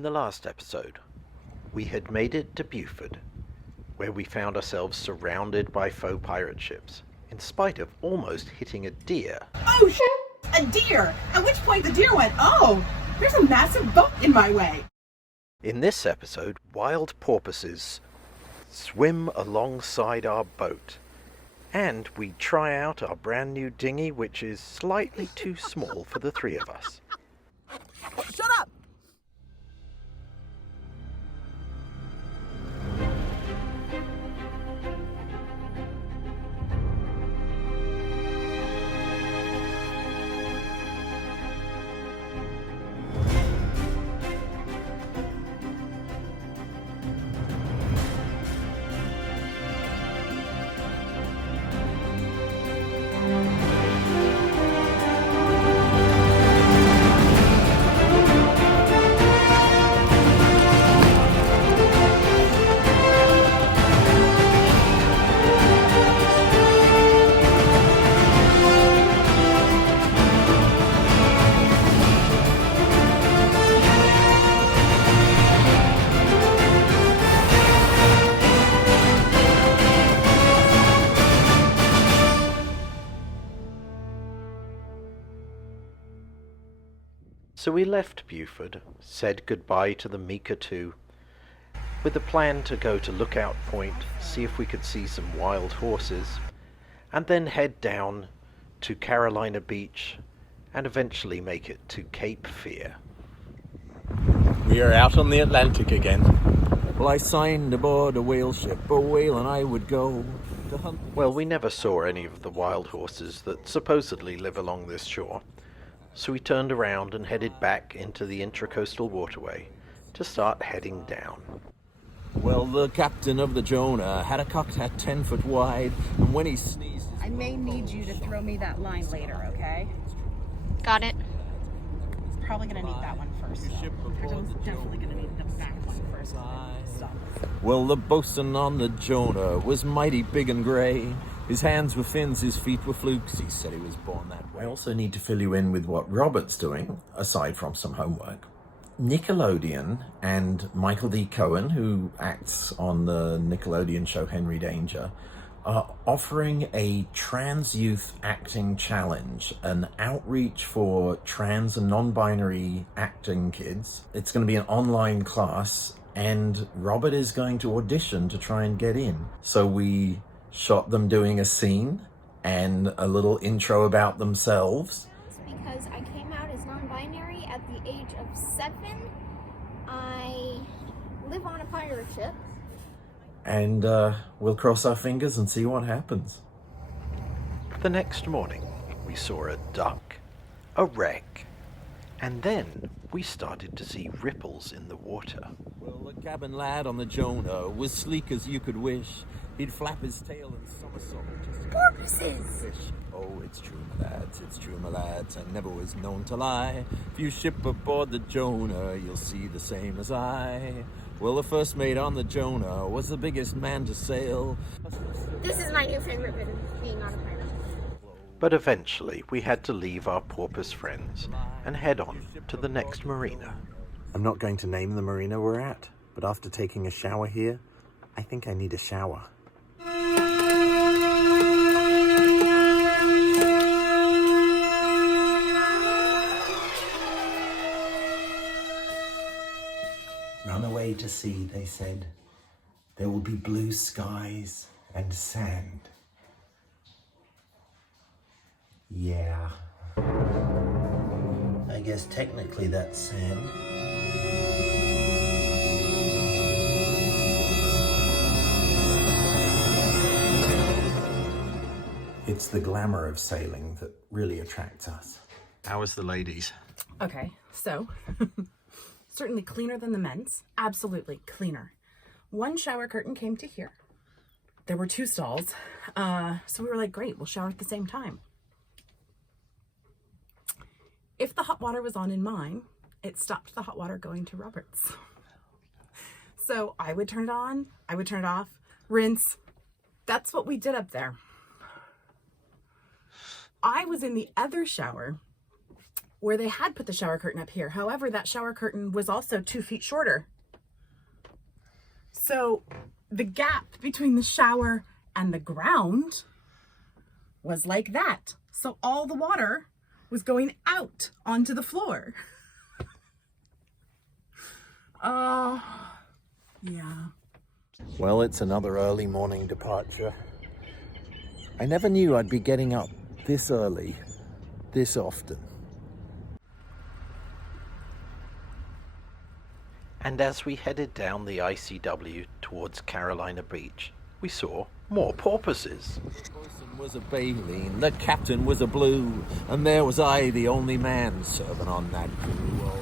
In the last episode, we had made it to Buford, where we found ourselves surrounded by faux pirate ships, in spite of almost hitting a deer. Oh shit! A deer! At which point the deer went, oh, there's a massive boat in my way. In this episode, wild porpoises swim alongside our boat, and we try out our brand new dinghy, which is slightly too small for the three of us. Shut up! So we left Buford, said goodbye to the Meeker 2, with the plan to go to Lookout Point, see if we could see some wild horses, and then head down to Carolina Beach, and eventually make it to Cape Fear. We are out on the Atlantic again. Well, I signed aboard a whale ship, a whale and I would go to hunt. Well, we never saw any of the wild horses that supposedly live along this shore, so we turned around and headed back into the Intra Coastal Waterway to start heading down. Well, the captain of the Jonah had a cocked hat 10 foot wide, and when he sneezed... I may need you to throw me that line later, okay? Got it. Probably gonna need that one first. Definitely gonna need the back one first. Stop. Well, the bosun on the Jonah was mighty big and grey. His hands were fins, his feet were flukes. He said he was born that way. I also need to fill you in with what Robert's doing, aside from some homework. Nickelodeon and Michael D. Cohen, who acts on the Nickelodeon show Henry Danger, are offering a trans youth acting challenge, an outreach for trans and non-binary acting kids. It's going to be an online class, and Robert is going to audition to try and get in. So we shot them doing a scene and a little intro about themselves. Because I came out as non-binary at the age of 7. I live on a pirate ship. And we'll cross our fingers and see what happens. The next morning, we saw a duck, a wreck, and then we started to see ripples in the water. Well, the cabin lad on the Jonah was sleek as you could wish. He'd flap his tail and somersault. Porpoises! Oh, it's true, my lads, it's true, my lads. I never was known to lie. If you ship aboard the Jonah, you'll see the same as I. Well, the first mate on the Jonah was the biggest man to sail. This is my new favorite bit of being on a pirate. But eventually, we had to leave our porpoise friends and head on to the next marina. I'm not going to name the marina we're at, but after taking a shower here, I think I need a shower. Run away to sea, they said. There will be blue skies and sand. Yeah. I guess technically that's sand. It's the glamour of sailing that really attracts us. How was the ladies? Okay, so certainly cleaner than the men's. Absolutely cleaner. One shower curtain came to here. There were 2 stalls. So we were like, great, we'll shower at the same time. If the hot water was on in mine, it stopped the hot water going to Robert's. So I would turn it on, I would turn it off, rinse. That's what we did up there. I was in the other shower where they had put the shower curtain up here. However, that shower curtain was also 2 feet shorter. So the gap between the shower and the ground was like that. So all the water was going out onto the floor. Oh, yeah. Well, it's another early morning departure. I never knew I'd be getting up this early, this often. And as we headed down the ICW towards Carolina Beach, we saw more porpoises. The bosun was a baleen, the captain was a blue, and there was I, the only man, serving on that crew. Oh,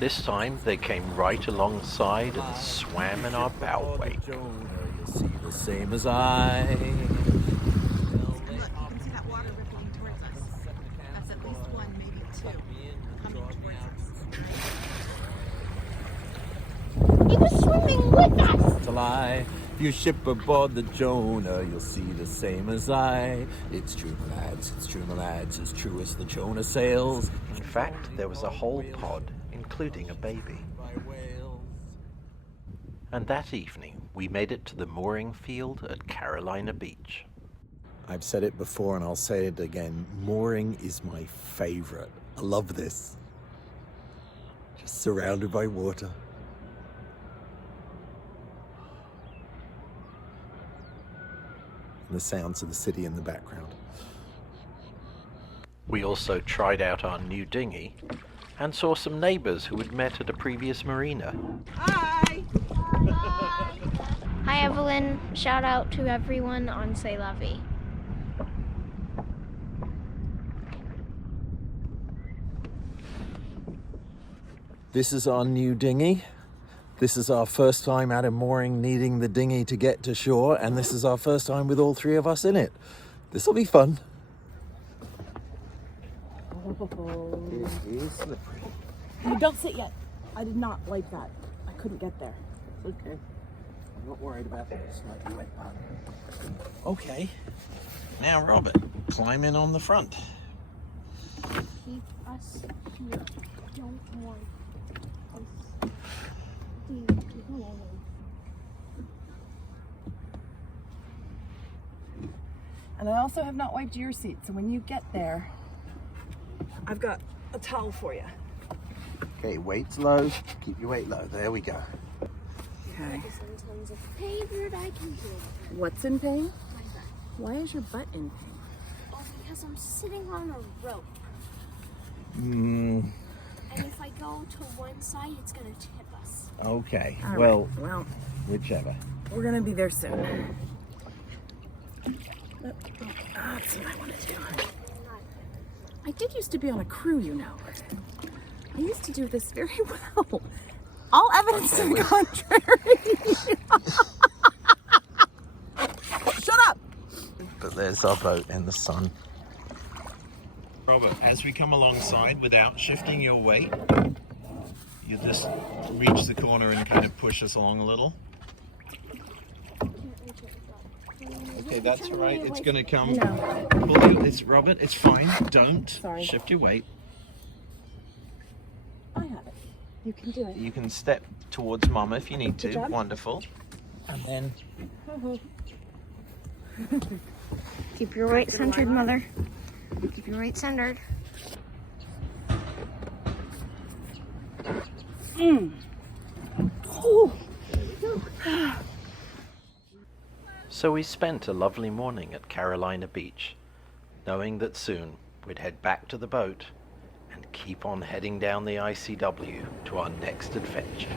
This time they came right alongside and swam in our bow aboard the wake. Jonah, you'll see the same as I. Look, you can see that water rippling towards us. That's at least 1, maybe 2, coming towards us. He was swimming with us. To lie. If you ship aboard the Jonah, you'll see the same as I. It's true, my lads, it's true, my lads, as true as the Jonah sails. In fact, there was a whole pod, including a baby. By whales. And that evening, we made it to the mooring field at Carolina Beach. I've said it before and I'll say it again. Mooring is my favorite. I love this. Just surrounded by water. And the sounds of the city in the background. We also tried out our new dinghy and saw some neighbours who had met at a previous marina. Hi! Hi, Evelyn. Shout out to everyone on C'est La Vie. This is our new dinghy. This is our first time at a mooring needing the dinghy to get to shore, and this is our first time with all 3 of us in it. This will be fun. It is slippery. You don't sit yet. I did not like that. I couldn't get there. Okay. I'm not worried about this slightly wet part. Okay. Now, Robert, climb in on the front. Keep us here. Don't want us to go away. And I also have not wiped your seat, so when you get there, I've got a towel for you. Okay, weight's low. Keep your weight low. There we go. Okay. Sometimes it's favorite I can do. What's in pain? My back. Why is your butt in pain? Oh, because I'm sitting on a rope. Mm, And if I go to one side, it's gonna tip us. okay. All Well, right. Well, whichever. we're gonna be there soon. That's what I want to do. I did used to be on a crew, you know. I used to do this very well. All evidence to the contrary. Shut up! But there's our boat in the sun. Robert, as we come alongside without shifting your weight, you just reach the corner and kind of push us along a little. Okay, that's all right. It's going to come. No. It's Robert. It's fine. Don't Sorry. shift your weight. I have it. You can do it. You can step towards Mama if you need to. Good job. Wonderful. And then Keep your weight centered, Mother. Keep your weight centered. So we spent a lovely morning at Carolina Beach, knowing that soon we'd head back to the boat and keep on heading down the ICW to our next adventure.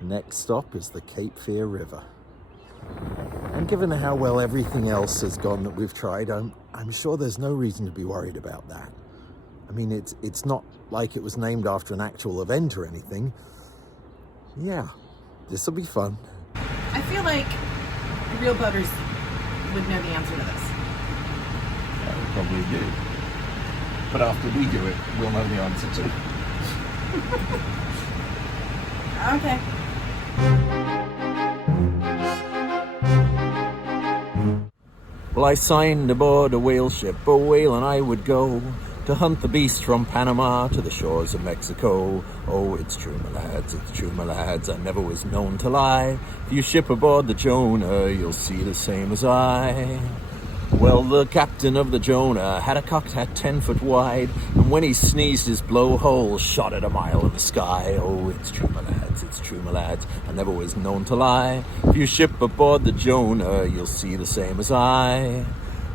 Next stop is the Cape Fear River. And given how well everything else has gone that we've tried, I'm sure there's no reason to be worried about that. I mean, it's not like it was named after an actual event or anything. Yeah, this will be fun. I feel like real boaters would know the answer to this. Yeah, we probably do. But after we do it, we'll know the answer too. Okay. Well, I signed aboard a whale ship, a whale and I would go to hunt the beast from Panama to the shores of Mexico. Oh, it's true, my lads, it's true, my lads, I never was known to lie. If you ship aboard the Jonah, you'll see the same as I. Well, the captain of the Jonah had a cocked hat 10 foot wide, and when he sneezed his blowhole shot at a mile in the sky. Oh, it's true, my lads, it's true, my lads, I never was known to lie. If you ship aboard the Jonah, you'll see the same as I.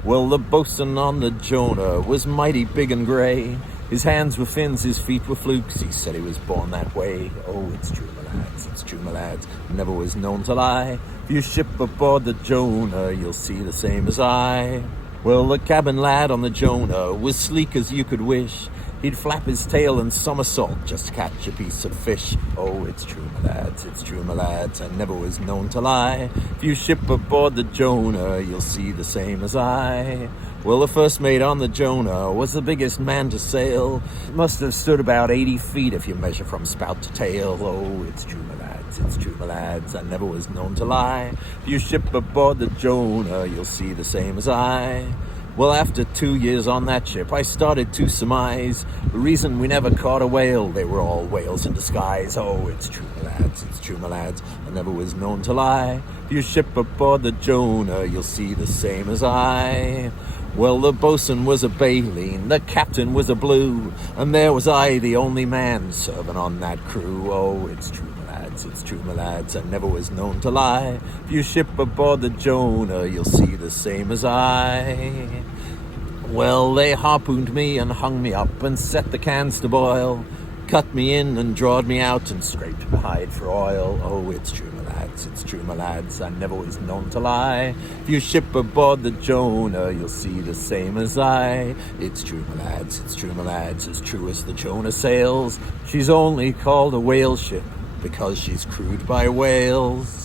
Well, the bosun on the Jonah was mighty big and grey. His hands were fins, his feet were flukes, he said he was born that way. Oh, it's true, my lads, it's true, my lads, never was known to lie. If you ship aboard the Jonah, you'll see the same as I. Well, the cabin lad on the Jonah was sleek as you could wish. He'd flap his tail and somersault just to catch a piece of fish. Oh, it's true, my lads, it's true, my lads, I never was known to lie. If you ship aboard the Jonah, you'll see the same as I. Well, the first mate on the Jonah was the biggest man to sail. Must have stood about 80 feet if you measure from spout to tail. Oh, it's true, my lads, it's true, my lads, I never was known to lie. If you ship aboard the Jonah, you'll see the same as I. Well, after 2 years on that ship, I started to surmise the reason we never caught a whale, they were all whales in disguise. Oh, it's true, my lads, it's true, my lads, I never was known to lie. If you ship aboard the Jonah, you'll see the same as I. Well, the bosun was a baleen, the captain was a blue, and there was I, the only man serving on that crew. Oh, it's true, my lads, it's true, my lads, I never was known to lie. If you ship aboard the Jonah, you'll see the same as I. Well, they harpooned me and hung me up and set the cans to boil, cut me in and drawed me out and scraped my hide for oil. Oh, it's true, my lads, it's true, my lads, I never was known to lie. If you ship aboard the Jonah, you'll see the same as I. It's true, my lads, it's true, my lads, as true as the Jonah sails. She's only called a whale ship because she's crewed by whales.